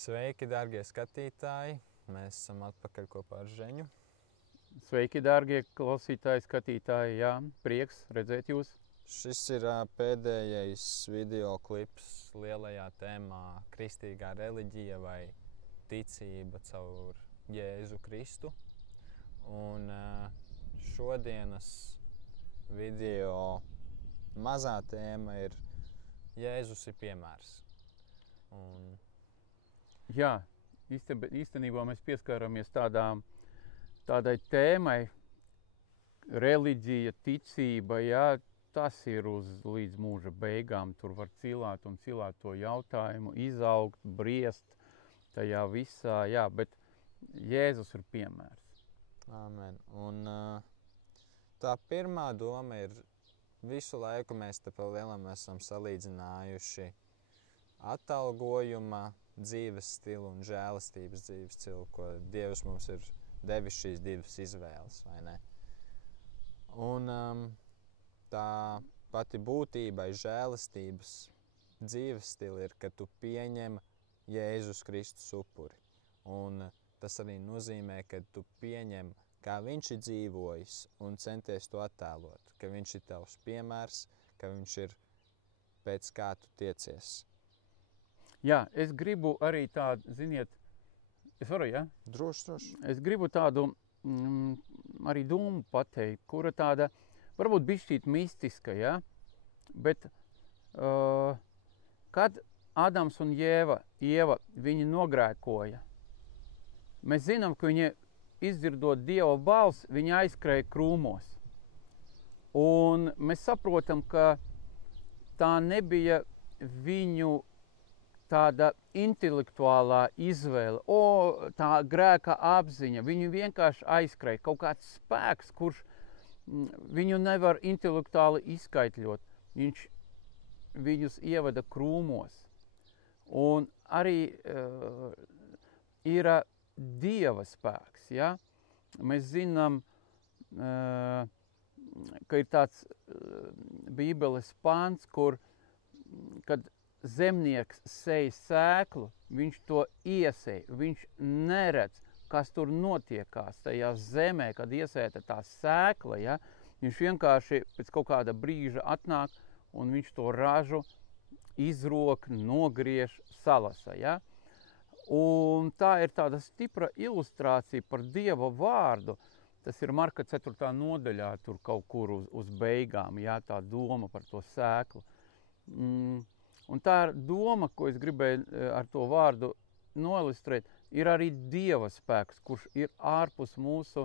Sveiki, dārgie skatītāji! Mēs esam atpakaļ kopā ar Žeņu. Sveiki, dārgie klausītāji, skatītāji! Jā, prieks redzēt jūs. Šis ir pēdējais video klips lielajā tēmā kristīgā reliģija vai ticība caur Jēzu Kristu. Un šodienas video mazā tēma ir Jēzus ir piemērs. Jā, īstenībā mēs pieskāramies tādai tēmai, reliģija, ticība, jā, tas ir līdz mūža beigām. Tur var cilāt un cilāt to jautājumu, izaugt, briest tajā visā, jā, bet Jēzus ir piemērs. Amen. Un tā pirmā doma ir, visu laiku mēs te pa lielam esam salīdzinājuši atalgojuma dzīves stilu un žēlastības dzīves stilu, ko Dievs mums ir devis šīs divas izvēles, vai ne? Un tā pati būtībai žēlastības dzīves stila ir, ka tu pieņem Jēzus Kristus upuri. Un tas arī nozīmē, ka tu pieņem, kā viņš ir dzīvojis un centies to attēlot, ka viņš ir tavs piemērs, ka viņš ir pēc kā tu tiecies. Jā, es gribu arī tādu, ziniet, es varu, jā? Droši. Es gribu tādu arī domu pateikt, kura tāda varbūt bišķīt mistiska, jā? Bet kad Ādams un Ieva, viņi nogrēkoja, mēs zinām, ka viņi izdzirdot Dieva balsi, viņi aizskrēja krūmos. Un mēs saprotam, ka tā nebija viņu tāda intelektuālā izvēle, tā grēka apziņa. Viņi vienkārši aizskrēja, kaut kāds spēks, kurš viņu nevar intelektuāli izskaitļot. Viņš viņus ievada krūmos. Un arī ir Dieva spēks, ja? Mēs zinām, ka ir tāds Bībeles pants, kad zemnieks sej sēklu, viņš to iesej, viņš neredz, kas tur notiekās tajā zemē, kad iesēta tā sēkla, ja? Viņš vienkārši pēc kaut kāda brīža atnāk un viņš to ražu izrok, nogriež, salasa, ja? Un tā ir tāda stipra ilustrācija par Dieva vārdu. Tas ir Marka 4. nodaļā, tur kaut kur uz beigām, ja? Tā doma par to sēklu. Un tā doma, ko es gribēju ar to vārdu noilustrēt, ir arī Dieva spēks, kurš ir ārpus mūsu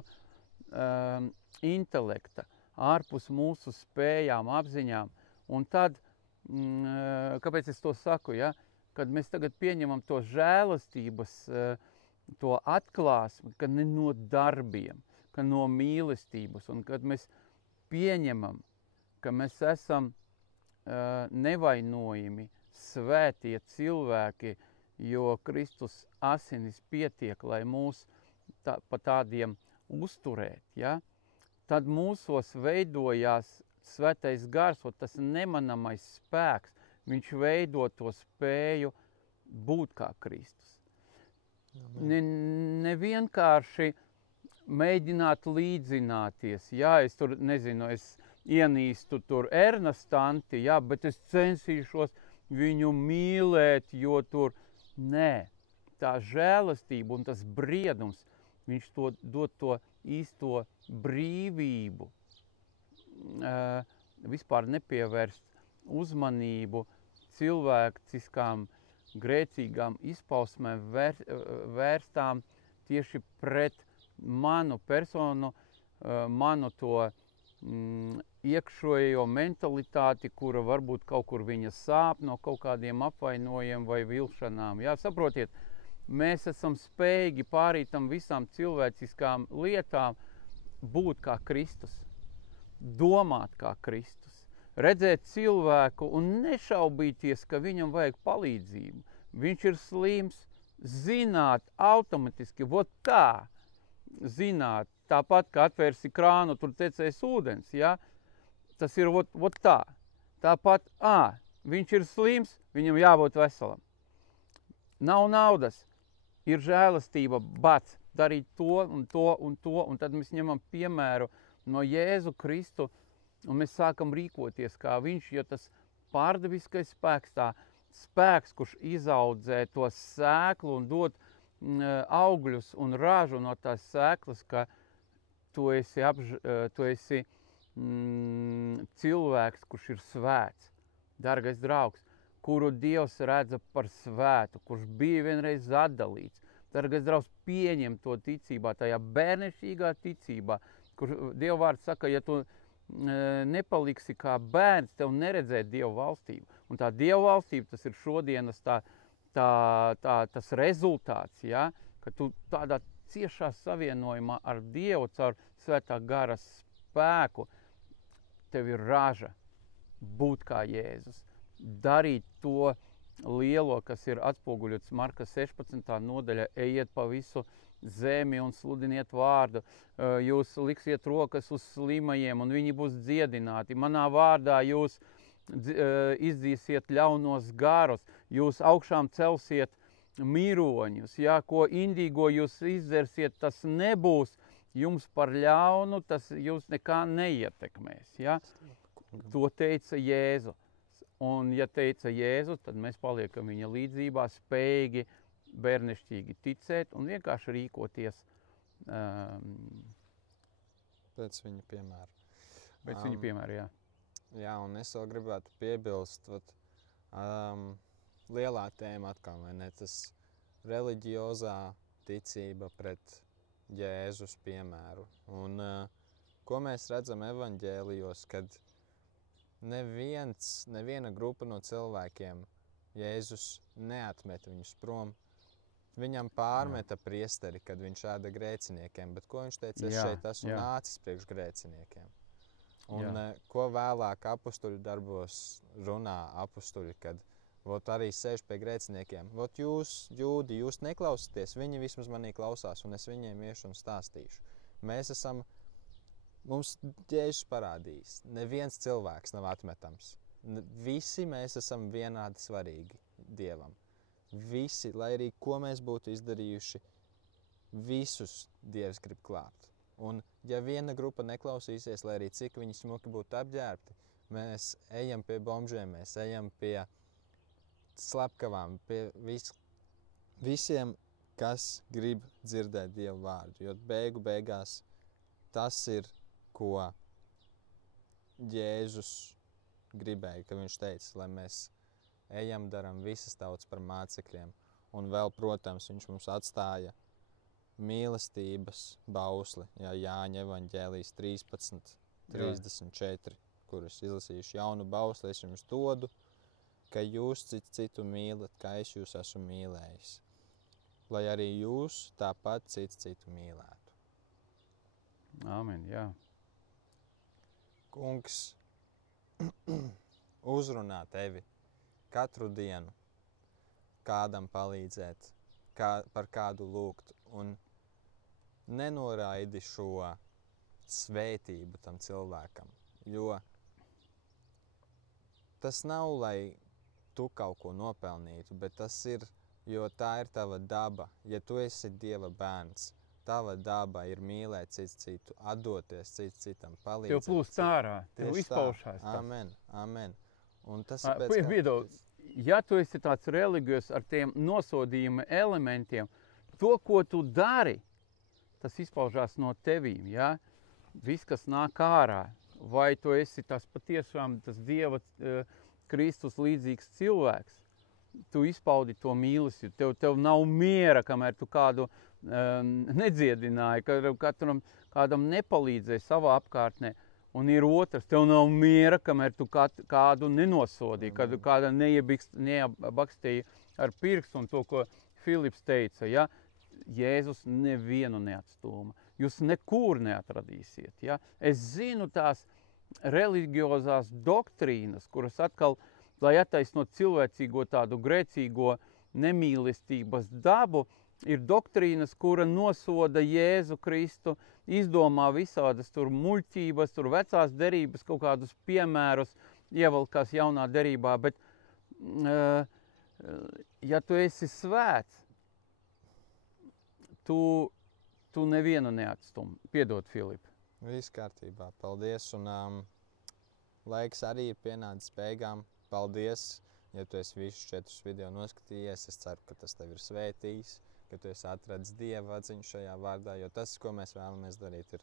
intelekta, ārpus mūsu spējām, apziņām. Un tad, kāpēc es to saku, ja? Kad mēs tagad pieņemam to žēlastības, to atklāsmi, ka ne no darbiem, ka no mīlestības, un kad mēs pieņemam, ka mēs esam nevainojami, svētie cilvēki, jo Kristus asinis pietiek, lai mūs pa tādiem uzturēt, ja? Tad mūsos veidojās svētais gars, tas nemanamais spēks, viņš veido to spēju būt kā Kristus. Ne vienkārši mēģināt līdzināties, jā, es tur, nezinu, es ienīstu tur Ernestanti, jā, bet es censīšos viņu mīlēt, jo tur, nē, tā žēlastība un tas briedums, viņš dod to īsto brīvību, vispār nepievērst uzmanību cilvēciskām, grēcīgām izpausmēm vērstām tieši pret manu personu, manu to iekšējo mentalitāti, kura varbūt kaut kur viņa sāp no kaut kādiem apvainojumiem vai vilšanām. Jā, saprotiet, mēs esam spējīgi pārīt tam visām cilvēciskām lietām būt kā Kristus, domāt kā Kristus, redzēt cilvēku un nešaubīties, ka viņam vajag palīdzību. Viņš ir slims, zināt automatiski, vot tā, zināt, tāpat, kā atvērsi krānu, tur tecēs ūdens, ja? Tas ir vot tā. Tāpat, viņš ir slims, viņam jābūt veselam. nav naudas, ir žēlastība, bats, darīt to un to un to, un tad mēs ņemam piemēru no Jēzu Kristu, un mēs sākam rīkoties kā viņš, jo tas pārdaviskais spēks, tā spēks, kurš izaudzē to sēklu un dod augļus un ražu no tās sēklas, ka tu esi cilvēks, kurš ir svēts, dargais draugs, kuru Dievs redza par svētu, kurš bija vienreiz atdalīts. Dargais draugs, pieņem to ticībā, tajā bērnišķīgā ticībā, kur Dieva vārds saka, ja tu nepaliksi kā bērns, tev neredzēt Dieva valstību. Un tā Dieva valstība, tas ir šodienas tas rezultāts, ja? Ka tu tādā ciešā savienojumā ar Dievu caur svētā gara spēku, tev ir raža būt kā Jēzus, darīt to lielo, kas ir atspoguļots Marka 16. nodaļa, ejiet pa visu zemi un sludiniet vārdu, jūs liksiet rokas uz slimajiem un viņi būs dziedināti, manā vārdā jūs izdzīsiet ļaunos garus, jūs augšām celsiet miroņus, ja, ko indīgo jūs izdzersiet, tas nebūs jums par ļaunu, tas jūs nekā neietekmēs. Ja? To teica Jēzu. Un ja teica Jēzu, tad mēs paliekam viņa līdzībā, spējīgi, bērnišķīgi ticēt un vienkārši rīkoties pēc viņa piemēra. Pēc viņa piemēra, jā. Jā, un es vēl gribētu piebilst, lielā tēma atkal, vai ne, tas reliģiozā ticība pret Jēzus piemēru. Un ko mēs redzam evaņģēlijos, kad neviena grupa no cilvēkiem Jēzus neatmet viņus prom. Viņam pārmeta priesteri, kad viņš ēda grēciniekiem, bet ko viņš teica, es šeit esmu nācis priekš grēciniekiem. Un ko vēlāk apustuļu darbos runā apustuļi, kad arī sēž pie grēciniekiem. Jūs, jūdi, jūs neklausāties, viņi vismaz manī klausās, un es viņiem iešu un stāstīšu. Mums Jēzus parādījis, neviens cilvēks nav atmetams. Visi mēs esam vienādi svarīgi Dievam. Visi, lai arī ko mēs būtu izdarījuši, visus Dievs grib glābt. Un ja viena grupa neklausīsies, lai arī cik viņi smuki būtu apģērbti, mēs ejam pie bombžiem, mēs ejam pie slepkavām, pie visiem, kas grib dzirdēt Dievu vārdu. Jo beigās tas ir, ko Jēzus gribēja, ka viņš teica, lai mēs ejam, daram visas tautas par mācekļiem. Un vēl, protams, viņš mums atstāja mīlestības bausli, Jāņa evaņģēlijas 13:34, kurus izlasījuši jaunu bausli, es jums dodu, ka jūs citu mīlat, kā es jūs esmu mīlējis. Lai arī jūs tāpat citu mīlētu. Āmen, jā. Kungs uzrunā tevi katru dienu, kādam palīdzēt, par kādu lūgt, un nenoraidi šo svētību tam cilvēkam, jo tas nav, lai tu kaut ko nopelnītu, bet tas ir, jo tā ir tava daba. Ja tu esi Dieva bērns, tava daba ir mīlēt citu, atdoties citam, palīdzēt. Tev plūst ārā, tev izpaušās. Amen. Un tas ir pēc ja tu esi tāds reliģios ar tiem nosodījuma elementiem, to, ko tu dari, tas izpaužās no tevīm, ja? Viss, kas nāk ārā. Vai tu esi tas patiešām tas Dieva Kristus līdzīgs cilvēks, tu izpaudi to mīlestību, tev nav miera, kamēr tu kādu nedziedināji, kādam nepalīdzēji savā apkārtnē, un ir otrs, tev nav miera, kamēr tu kādu nenosodīji, kad kāda neabakstīja ar pirkstu, un to, ko Filips teica, ja? Jēzus nevienu neatstūma. Jūs nekur neatradīsiet. Ja? Es zinu tās reliģiozās doktrīnas, kuras atkal, lai attaisnot cilvēcīgo tādu grēcīgo nemīlestības dabu, ir doktrīnas, kura nosoda Jēzu Kristu, izdomā visādas tur muļķības, tur vecās derības, kaut kādus piemērus ievelkās jaunā derībā, bet ja tu esi svēts, tu nevienu neatstum. Piedod, Filip. Viss kārtībā. Paldies. Un laiks arī ir pienācis beigām. Paldies, ja tu esi visus 4 video noskatījies. Es ceru, ka tas tev ir svētījis, ka tu esi atradis Dieva atziņu šajā vārdā, jo tas, ko mēs vēlamies darīt, ir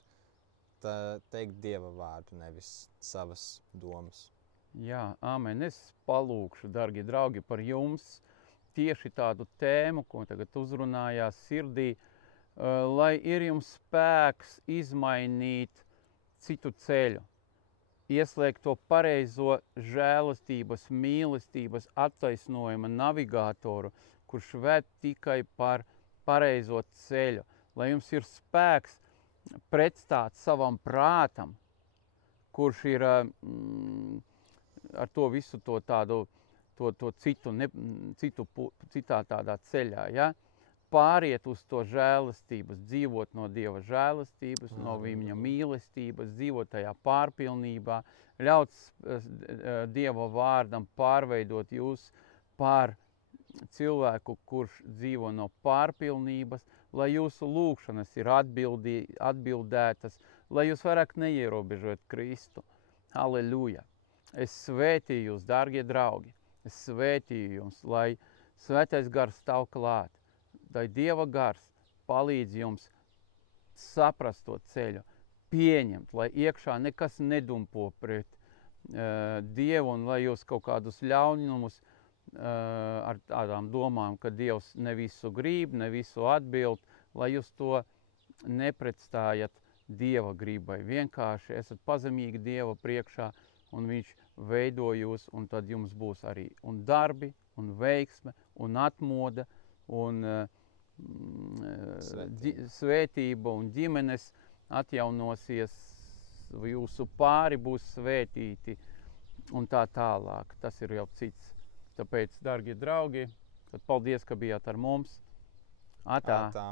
teikt Dieva vārdu, nevis savas domas. Jā, āmen. Es palūkšu, dargie draugi, par jums tieši tādu tēmu, ko tagad uzrunājās sirdī, lai ir jums spēks izmainīt citu ceļu, ieslēgt to pareizo žēlastības, mīlestības, attaisnojuma navigātoru, kurš ved tikai par pareizo ceļu, lai jums ir spēks pretstāt savam prātam, kurš ir ar to visu to tādu, to citā tādā ceļā, ja? Pāriet uz to žēlastības, dzīvot no Dieva žēlastības, no viņa mīlestības, dzīvot tajā pārpilnībā, ļaut Dieva vārdam pārveidot jūs par cilvēku, kurš dzīvo no pārpilnības, lai jūsu lūgšanas ir atbildētas, lai jūs vairāk neierobežot Kristu. Halleluja! Es svētīju jūs, dārgie draugi, es svētīju jums, lai Svētais Gars stāv klāt, lai Dieva Gars palīdz jums saprast to ceļu, pieņemt, lai iekšā nekas nedumpo pret Dievu un lai jūs kaut kādus ļaunumus ar tādām domām, ka Dievs ne visu grib, ne visu atbild, lai jūs to nepretstājat Dieva gribai. Vienkārši esat pazemīgi Dieva priekšā un viņš veido jūs, un tad jums būs arī un darbi, un veiksme, un atmoda, un svētība, un ģimenes atjaunosies, jūsu pāri būs svētīti, un tā tālāk. Tas ir jau cits. Tāpēc, dargie draugi, tad paldies, ka bijāt ar mums. Atā! Atā.